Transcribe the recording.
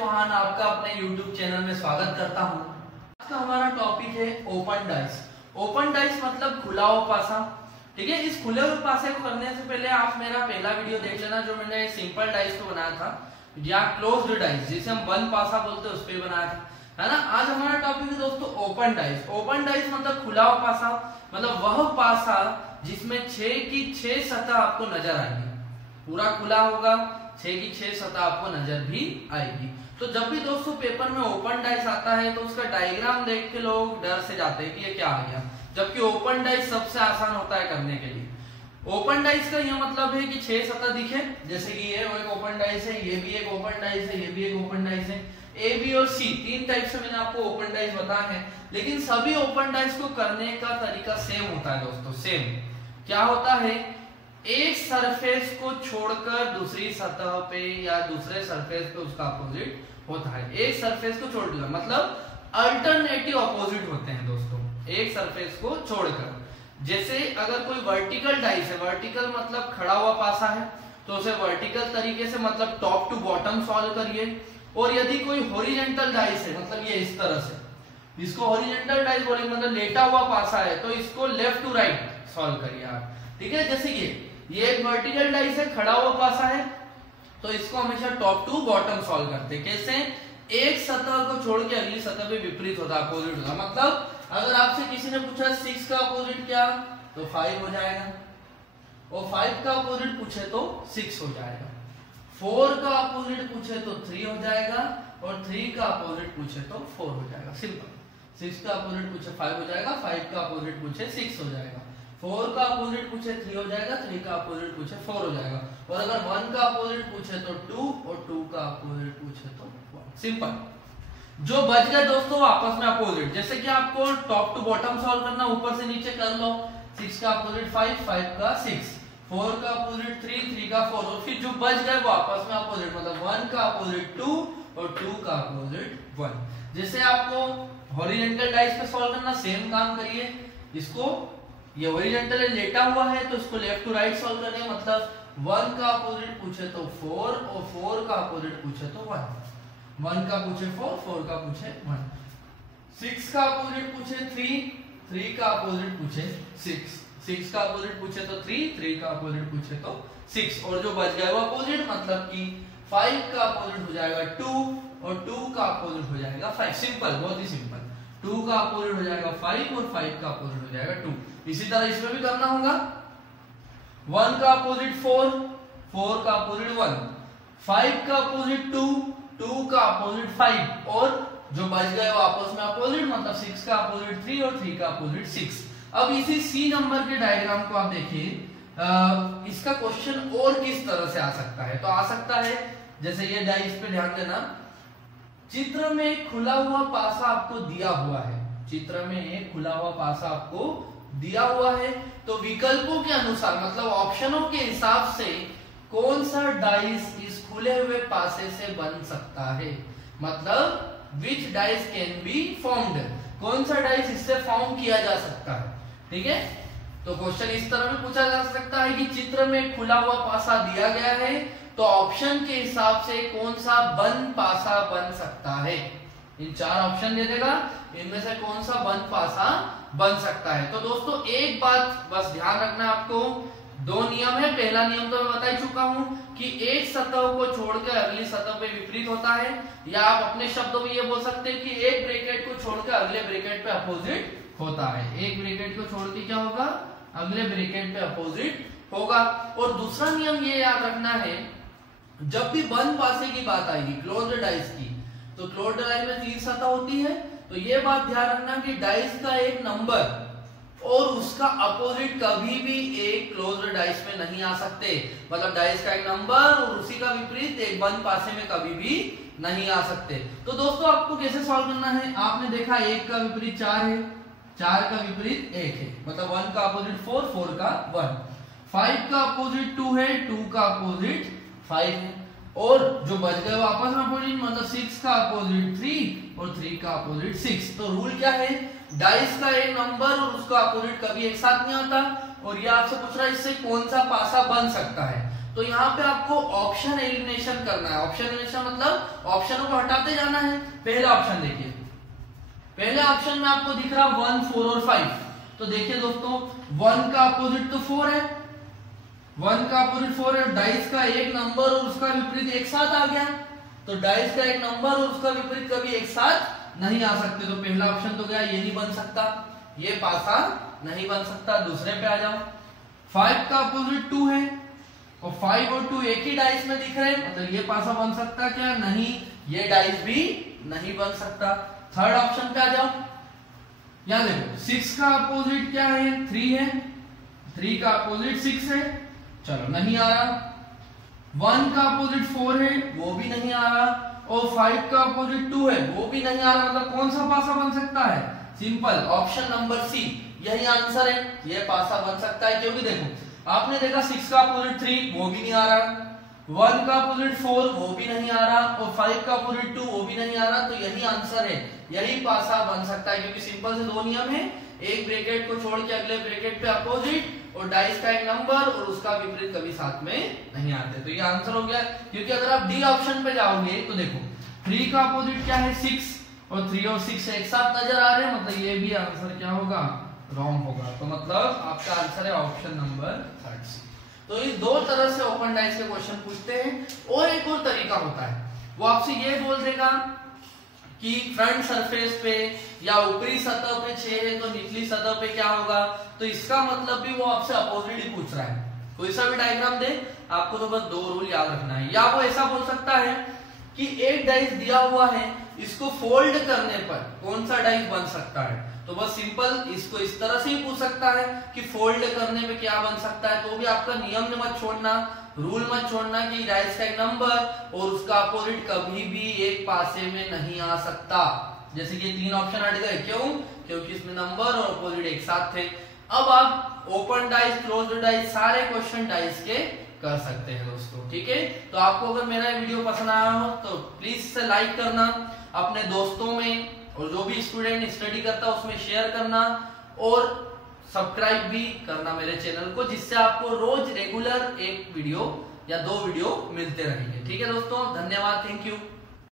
चौहान आपका अपने YouTube channel में स्वागत करता हूं। आज का हमारा टॉपिक है ओपन डाइस। ओपन डाइस मतलब खुला हुआ पासा। ठीक है, इस खुले हुए पासे को करने से पहले आप मेरा पहला वीडियो देख लेना जो मैंने सिंपल डाइस को बनाया था, या क्लोज्ड डाइस जिसे हम बंद पासा बोलते हैं उस पे बनाया था, है ना। आज हमारा टॉपिक है दोस्तों ओपन डाइस। ओपन डाइस मतलब खुला हुआ पासा, मतलब वह पासा जिसमें 6 की 6 सतह आपको नजर आएगी। पूरा खुला होगा, 6 की 6 सतह आपको नजर भी आएगी। तो जब भी दोस्तों पेपर में ओपन डाइस आता है तो उसका डायग्राम देख के लोग डर से जाते हैं कि ये क्या आ गया, जबकि ओपन डाइस सबसे आसान होता है करने के लिए। ओपन डाइस का यह मतलब है कि 6 सतह दिखे, जैसे कि ये एक ओपन डाइस है, ये भी एक ओपन डाइस है, ये भी एक ओपन डाइस है। ए, बी और सी 3 टाइप से मैंने आपको ओपन डाइस बताया है, लेकिन सभी ओपन डाइस को करने का तरीका सेम होता है दोस्तों। सेम क्या होता है, एक सरफेस को छोड़कर दूसरी सतह पे या दूसरे सरफेस पे उसका अपोजिट होता है। एक सरफेस को छोड़कर मतलब अल्टरनेटिव अपोजिट होते हैं दोस्तों, एक सरफेस को छोड़कर। जैसे अगर कोई वर्टिकल डाइस है, वर्टिकल मतलब खड़ा हुआ पासा है, तो उसे वर्टिकल तरीके से मतलब टॉप टू बॉटम सॉल्व करिए। और यदि कोई हॉरिजॉन्टल डाइस है, मतलब ये इस तरह से, इसको हॉरिजॉन्टल डाइस बोलेंगे, मतलब लेटा हुआ पासा है, तो इसको लेफ्ट टू राइट सॉल्व करिए आप। ठीक है, जैसे ये एक वर्टिकल डाइस है, खड़ा हुआ पासा है, तो इसको हमेशा टॉप टू बॉटम सॉल्व करते हैं। कैसे, एक सतह को छोड़ के अगली सतह पे विपरीत होता है, अपोजिट होता है। मतलब अगर आपसे किसी ने पूछा 6 का अपोजिट क्या, तो 5 हो जाएगा, और 5 का अपोजिट पूछे तो 6 हो जाएगा। 4 का अपोजिट पूछे तो 3 हो जाएगा, और 3 का अपोजिट पूछे तो 4 हो जाएगा। सिंपल। 6 का अपोजिट पूछे 5 हो जाएगा, 5 का अपोजिट पूछे 6 हो जाएगा, 4 का अपोजिट पूछे 3 हो जाएगा, 3 का अपोजिट पूछे 4 हो जाएगा। और अगर 1 का अपोजिट पूछे तो 2, और 2 का अपोजिट पूछे तो 1। सिंपल। जो बच गए दोस्तों आपस में अपोजिट, जैसे कि आपको टॉप टू बॉटम सॉल्व करना, ऊपर से नीचे कर लो। 6 का अपोजिट 5, 5 का 6, 4 का अपोजिट 3, 3 का 4, और फिर जो बच गए वो आपस में अपोजिट, मतलब 1 का अपोजिट 2 और 2 का अपोजिट 1। जैसे आपको हॉरिजॉन्टल डाइस पे सॉल्व करना, सेम काम करिए। इसको ये हॉरिजॉन्टल लेटा हुआ है तो इसको लेफ्ट टू राइट सॉल्व करने, मतलब 1 का अपोजिट पूछे तो 4, और 4 का अपोजिट पूछे तो 1। 1 का पूछे 4, 4 का पूछे 1। 6 का अपोजिट पूछे 3, 3 का अपोजिट पूछे 6, 6 का अपोजिट पूछे तो 3, 3 का अपोजिट पूछे तो 6, और जो बच गया वो अपोजिट, मतलब कि 5 का अपोजिट हो जाएगा 2, और 2 का अपोजिट हो जाएगा 5। सिंपल, बहुत ही सिंपल। 2 का अपोजिट हो जाएगा 5, और 5 का अपोजिट हो जाएगा 2। इसी तरह इसमें भी करना होगा। 1 का अपोजिट 4, 4 का अपोजिट 1, 5 का अपोजिट 2, 2 का अपोजिट 5, और जो बच गए वो आपस में अपोजिट, मतलब 6 का अपोजिट 3 और 3 का अपोजिट 6। अब इसी सी नंबर के डायग्राम को आप देखिए, इसका क्वेश्चन और किस तरह से आ सकता है। तो आ सकता है, जैसे ये डाइस पे ध्यान देना, चित्र में एक खुला हुआ पासा आपको दिया हुआ है, चित्र में एक खुला हुआ पासा आपको दिया हुआ है, तो विकल्पों के अनुसार मतलब ऑप्शनों के हिसाब से कौन सा डाइस इस खुले हुए पासे से बन सकता है, मतलब विच डाइस कैन बी फॉर्म्ड, कौन सा डाइस इससे फॉर्म किया जा सकता है। ठीक है, तो क्वेश्चन इस तरह में पूछा जा सकता है कि चित्र में खुला हुआ पासा दिया गया है, तो ऑप्शन के हिसाब से कौन सा बंद पासा बन सकता है। इन 4 ऑप्शन दे देगा, इनमें से कौन सा बंद पासा बन सकता है। तो दोस्तों एक बात बस ध्यान रखना आपको, 2 नियम है। पहला नियम तो मैं बता ही चुका हूं कि एक सतह को छोड़कर अगली सतह पे विपरीत होता है, या आप अपने शब्दों में ये बोल सकते हैं कि एक ब्रैकेट को छोड़कर अगले ब्रैकेट पे अपोजिट होता है। एक ब्रैकेट को छोड़ के क्या होगा, अगले ब्रैकेट पे अपोजिट होगा। और दूसरा नियम ये याद रखना है, जब भी बंद पासे की बात आएगी, क्लोज्ड डाइस की, तो क्लोज्ड डाइस में 3 सतह होती है, तो ये बात ध्यान रखना कि डाइस का एक नंबर और उसका अपोजिट कभी भी एक क्लोज्ड डाइस में नहीं आ सकते। मतलब डाइस का एक नंबर और उसी का विपरीत एक बंद पासे में कभी भी नहीं आ सकते। तो दोस्तों आपको कैसे सॉल्व करना है, आपने देखा 1 का विपरीत 4 है, 4 का विपरीत 1 है, मतलब 1 का अपोजिट 4, 4 का 1। 5 का अपोजिट 2 है, 2 का अपोजिट 5 है, और जो बच गए वो आपस में अपोजिट, मतलब 6 का अपोजिट 3 और 3 का अपोजिट 6। तो रूल क्या है, डाइस का एक नंबर और उसका अपोजिट कभी एक साथ नहीं आता। और ये आपसे पूछ रहा है इससे कौन सा पासा बन सकता है, तो यहाँ पे आपको ऑप्शन एलिमिनेशन करना है। ऑप्शन एलिमिनेशन मतलब ऑप्शनों को हटाते जाना है। पहला ऑप्शन देखिए, पहले ऑप्शन में आपको दिख रहा 1, 4 और 5। तो देखिए दोस्तों 1 का अपोजिट तो 4 है, 1 का अपोजिट 4 है, डाइस का एक नंबर और उसका विपरीत एक साथ आ गया। तो डाइस का एक नंबर और उसका विपरीत कभी एक साथ नहीं आ सकते। तो पहला ऑप्शन तो गया, ये नहीं बन सकता, ये पासा नहीं बन सकता। दूसरे पे आ जाओ, 5 का अपोजिट 2 है और 5 और 2 एक ही डाइस में दिख रहे हैं, मतलब ये पासा बन सकता क्या? नहीं, ये डाइस भी नहीं बन सकता। थर्ड ऑप्शन पे आ जाओ, यहां देखो 6 का अपोजिट क्या है? 3 है, 3 का अपोजिट 6 है, चलो नहीं आ रहा। 1 का अपोजिट 4 है, वो भी नहीं आ रहा। और 5 का अपोजिट 2 है, वो भी नहीं आ रहा। मतलब कौन सा पासा बन सकता है? सिंपल ऑप्शन नंबर सी, यही आंसर है, ये पासा बन सकता है। क्योंकि देखो आपने देखा 6 का अपोजिट 3, वो भी नहीं आ रहा, 1 का अपोजिट 4, वो भी नहीं आ रहा, और 5 का अपोजिट 2, वो भी नहीं आ रहा। तो यही आंसर है, यही पासा बन सकता है। क्योंकि सिंपल से दो नियम है, एक ब्रैकेट को छोड़ के अगले ब्रैकेट पे अपोजिट और डाइस का एक नंबर और उसका विपरीत कभी साथ में नहीं आते। तो ये आंसर हो गया। क्योंकि अगर आप डी ऑप्शन पे जाओगे तो देखो 3 का अपोजिट क्या है? 6, और 3 और 6 एक साथ नजर आ रहे हैं, मतलब ये भी आंसर क्या होगा? रॉन्ग होगा। तो मतलब आपका आंसर है ऑप्शन नंबर 3। तो इस दो तरह से ओपन डाइस के क्वेश्चन पूछते हैं। और एक और तरीका होता है, वो आपसे ये बोल देगा कि फ्रंट सरफेस पे या ऊपरी सतह पे 6 है तो निचली सतह पे क्या होगा? तो इसका मतलब भी वो आपसे अपोजिट ही पूछ रहा है। कोई सा भी डायग्राम दे, आपको तो बस दो रूल याद रखना है। या वो ऐसा बोल सकता है कि एक डाइस दिया हुआ है, इसको फोल्ड करने पर कौन सा डाइस बन सकता है? तो बस सिंपल इसको इस तरह से ही पूछ सकता है कि फोल्ड करने पे क्या बन सकता है। तो भी आपका नियम मत छोड़ना, रूल मत छोड़ना कि डाइस का एक नंबर और उसका अपोजिट कभी भी एक पासे में नहीं आ सकता। जैसे कि 3 ऑप्शन हट गए, क्यों? क्योंकि इसमें नंबर और अपोजिट एक साथ थे। अब आप ओपन डाइस, क्लोज्ड डाइस, सारे क्वेश्चन डाइस के कर सकते हैं दोस्तों। ठीक है, तो आपको अगर मेरा वीडियो पसंद आया हो तो प्लीज इसे लाइक करना, अपने दोस्तों में और जो भी स्टूडेंट स्टडी करता है उसमें शेयर करना, और सब्सक्राइब भी करना मेरे चैनल को, जिससे आपको रोज रेगुलर एक वीडियो या 2 वीडियो मिलते रहेंगे। ठीक है दोस्तों, धन्यवाद, थैंक यू।